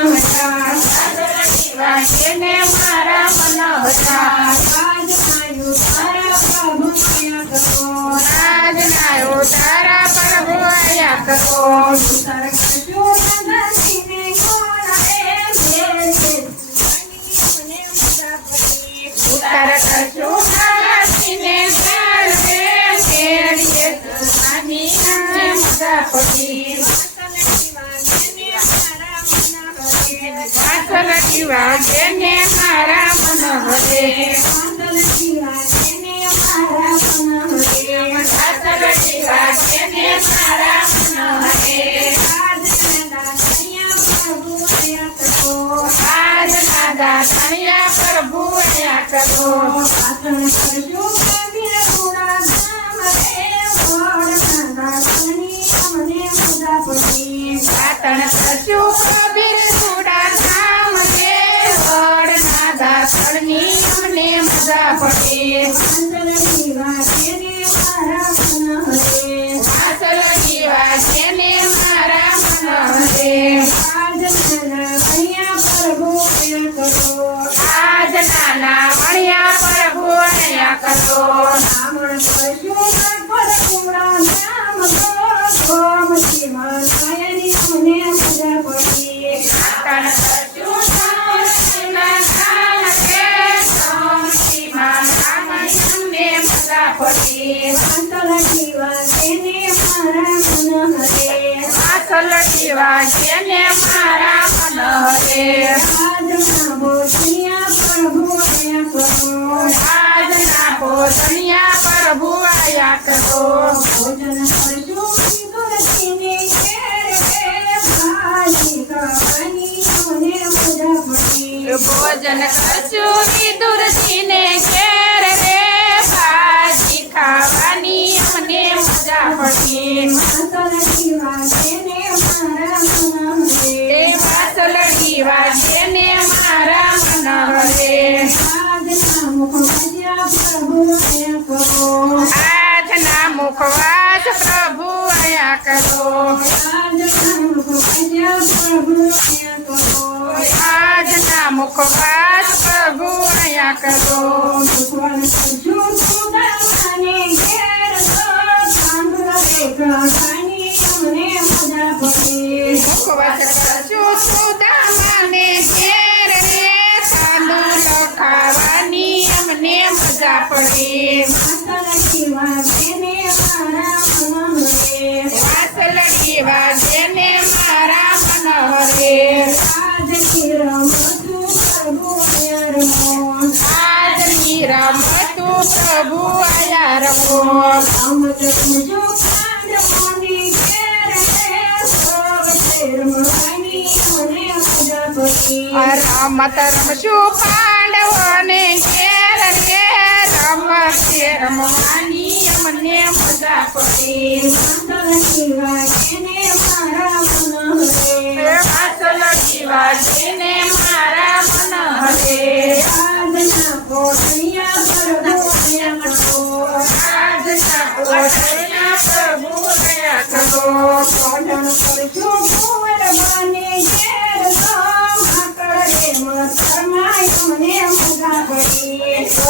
હતા વાદળની વાગે ને મારા મન હતા રાજનાયું તારા પ્રભુ આયા કરો રાજનાયું તારા પ્રભુ આયા કરો ઉતાર કરજો નદીને કોણે ઉતાર કરજો નદીને વાસલકી વાગે ને મારા મન હરે વાસલકી વાગે ને મારા મન હરે વાસલકી વાગે ને મારા મન હરે આજના દાતણિયા પ્રભુ આયા કરો પાટણ કરજો કબીર ગુણા ધામ રે વડના દાતણી અમને મુદા પડી પાટણ કરજો કબીર ગુણા ધામ રે વડના દાતણી અમને મુદા પડી વાસલકી વાગે ને મારા મન હરે વાસલકી વાગે ને મારા મન હરે આજના લાવણ્યા પ્રભુ આયા કરો નામણ કરજો પર કુમરા નામ ગોમ જીવન કાયની મને મજા પડી કાટણ કરજો નામના કાન કે ગોમ જીવન કાયની મને મજા પડી વાસલકી વાગે ને મારા મન હરે વાસલકી વાગે ને મારા મન હરે આજના બોધનિયા પ્રભુ આયા કરો આજના બોધનિયા પ્રભુ આયા કરો ભોજન કરજો તુલસીને ઘેર ભાજી ખાવાની મને મજા પડી ભોજન કરજો તુલસીને ઘેર રે ભાજી ખાવાની મને મજા પડી વાસલકી વાગે ને મારા મન હરે વાસલકી વાગે ને મારા મન હરે આજના મુખવાસ પ્રભુ આયા કરો આજના મુખવાસ પ્રભુ આયા કરો મુખવાસ કરજો સુદામાને ઘેર રે તાંદુલો ખાવાની અમને મજા પડી વાસલકી વાગે ને મારા મન હરે વાસલકી વાગે ને મારા મન હરે આજની રમતું પ્રભુ આયા રમો આજની રમતું પ્રભુ આયા રમો રમત રમજો પાંડવોની ઘેર રમત રમશું પાંડવોને ઘેર રે રમતે રમવાની અમને મજા પડી વાસલકી વાગે ને મારા મન હરે વાસલકી વાગે ને મારા મન હરે આજના બોધનિયા પ્રભુ આયા કરો આજના બોધનિયા પ્રભુ આયા કરો ભોજન કરજો ગોરબાને ઘેર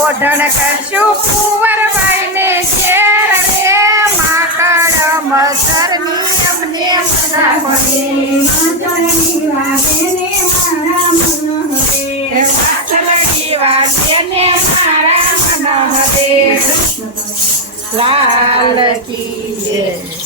ઓઢણ કરશું કુંવરબાઈને ઘેર રે માકડ મસરની અમને મજા પડી વાસલકી વાગે ને મારા મન હરે વાસલકી વાગે ને મારા મન હરે લાલ કી જય।